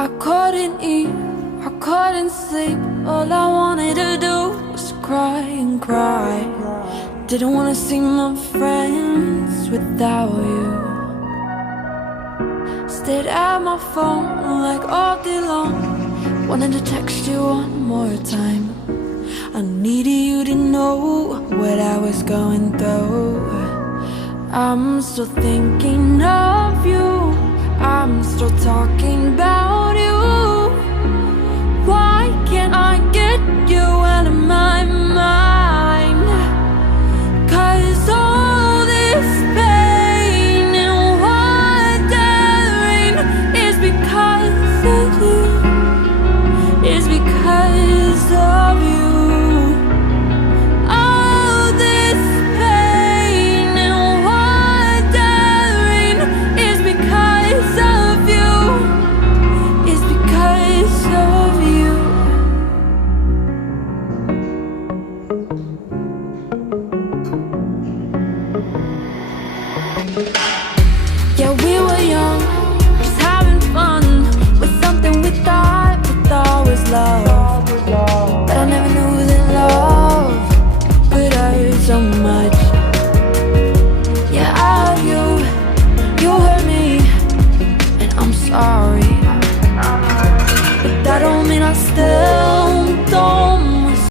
I couldn't eat, I couldn't sleep. All I wanted to do was cry and cry. Didn't wanna see my friends without you. Stayed at my phone like all day long. Wanted to text you one more time. I needed you to know what I was going through. I'm still thinking of you. I'm still talking about you. Why can't I get you out of my mind? 'Cause all this pain and wondering is because of you. Is because of you. All this pain and wondering is because of you. Is because of you. Yeah, we were young, just having fun with something we thought was love. But I never knew that love could hurt so much. Yeah, I love you, you hurt me, and I'm sorry. But that don't mean I still